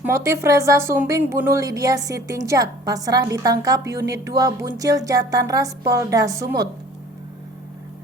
Motif Reza Sumbing bunuh Lydia Sitinjak, pasrah ditangkap Unit 2 Buncil Jatanras Polda Sumut.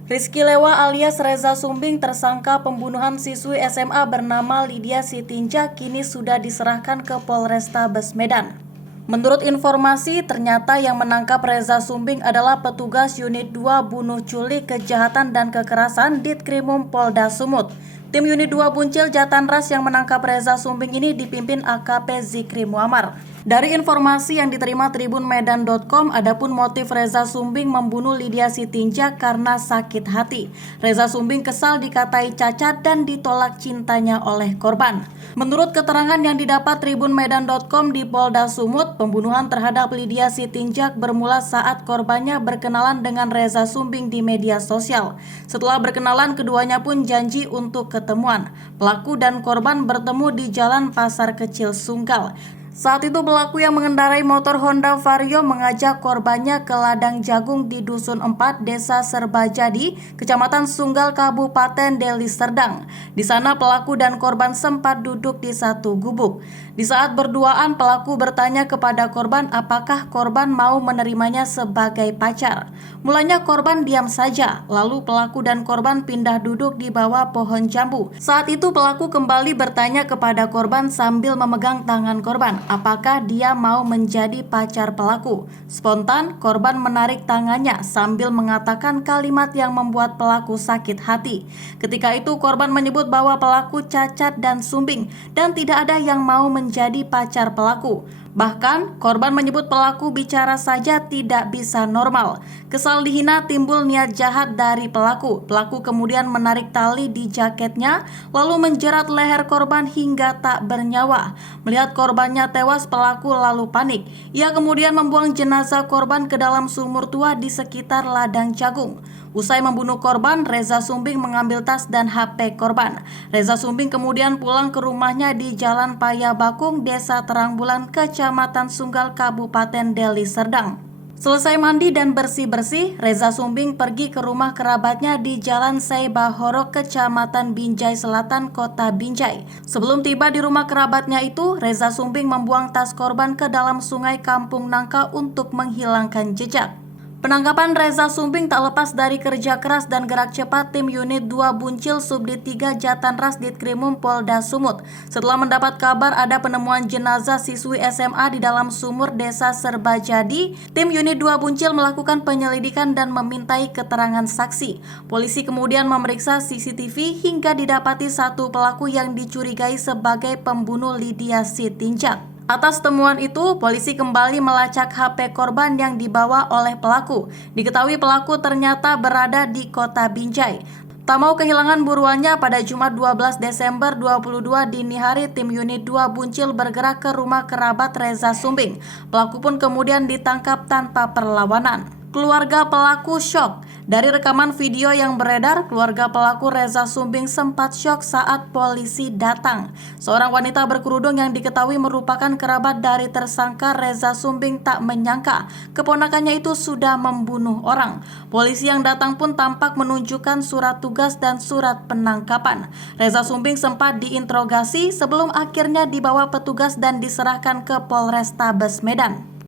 Rizky Lewa alias Reza Sumbing tersangka pembunuhan siswi SMA bernama Lydia Sitinjak kini sudah diserahkan ke Polrestabes Medan. Menurut informasi, ternyata yang menangkap Reza Sumbing adalah petugas Unit 2 Bunuh Culik Kejahatan dan Kekerasan Ditkrimum Polda Sumut. Tim Unit 2 Buncil Jatanras yang menangkap Reza Sumbing ini dipimpin AKP Zikri Muammar. Dari informasi yang diterima tribunmedan.com, adapun motif Reza Sumbing membunuh Lydia Sitinjak karena sakit hati. Reza Sumbing kesal dikatai cacat dan ditolak cintanya oleh korban. Menurut keterangan yang didapat tribunmedan.com di Polda Sumut, pembunuhan terhadap Lydia Sitinjak bermula saat korbannya berkenalan dengan Reza Sumbing di media sosial. Setelah berkenalan, keduanya pun janji untuk ketemuan. Pelaku dan korban bertemu di Jalan Pasar Kecil Sunggal. Saat itu pelaku yang mengendarai motor Honda Vario mengajak korbannya ke ladang jagung di Dusun 4, Desa Serbajadi, Kecamatan Sunggal, Kabupaten Deli Serdang. Di sana pelaku dan korban sempat duduk di satu gubuk. Di saat berduaan, pelaku bertanya kepada korban apakah korban mau menerimanya sebagai pacar. Mulanya korban diam saja, lalu pelaku dan korban pindah duduk di bawah pohon jambu. Saat itu pelaku kembali bertanya kepada korban sambil memegang tangan korban, apakah dia mau menjadi pacar pelaku. Spontan, korban menarik tangannya sambil mengatakan kalimat yang membuat pelaku sakit hati. Ketika itu korban menyebut bahwa pelaku cacat dan sumbing dan tidak ada yang mau menjadi pacar pelaku. Bahkan, korban menyebut pelaku bicara saja tidak bisa normal. Kesal dihina timbul niat jahat dari pelaku. Pelaku kemudian menarik tali di jaketnya, lalu menjerat leher korban hingga tak bernyawa. Melihat korbannya tewas, pelaku lalu panik. Ia kemudian membuang jenazah korban ke dalam sumur tua di sekitar ladang jagung. Usai membunuh korban, Reza Sumbing mengambil tas dan HP korban. Reza Sumbing kemudian pulang ke rumahnya di Jalan Payabakung, Desa Terangbulan, Kecamatan Sunggal, Kabupaten Deli Serdang. Selesai mandi dan bersih-bersih, Reza Sumbing pergi ke rumah kerabatnya di Jalan Seibahorok, Kecamatan Binjai Selatan, Kota Binjai. Sebelum tiba di rumah kerabatnya itu, Reza Sumbing membuang tas korban ke dalam sungai Kampung Nangka untuk menghilangkan jejak. Penangkapan Reza Sumbing tak lepas dari kerja keras dan gerak cepat tim Unit 2 Buncil Subdit 3 Jatanras Ditkrimum Polda Sumut. Setelah mendapat kabar ada penemuan jenazah siswi SMA di dalam sumur Desa Serbajadi, tim Unit 2 Buncil melakukan penyelidikan dan memintai keterangan saksi. Polisi kemudian memeriksa CCTV hingga didapati satu pelaku yang dicurigai sebagai pembunuh Lydia Sitinjak. Atas temuan itu, polisi kembali melacak HP korban yang dibawa oleh pelaku. Diketahui pelaku ternyata berada di Kota Binjai. Tak mau kehilangan buruannya, pada Jumat 12 Desember 2022 dini hari tim Unit 2 Buncil bergerak ke rumah kerabat Reza Sumbing. Pelaku pun kemudian ditangkap tanpa perlawanan. Keluarga pelaku syok. Dari rekaman video yang beredar, keluarga pelaku Reza Sumbing sempat syok saat polisi datang. Seorang wanita berkerudung yang diketahui merupakan kerabat dari tersangka Reza Sumbing tak menyangka keponakannya itu sudah membunuh orang. Polisi yang datang pun tampak menunjukkan surat tugas dan surat penangkapan. Reza Sumbing sempat diinterogasi sebelum akhirnya dibawa petugas dan diserahkan ke Polrestabes Medan.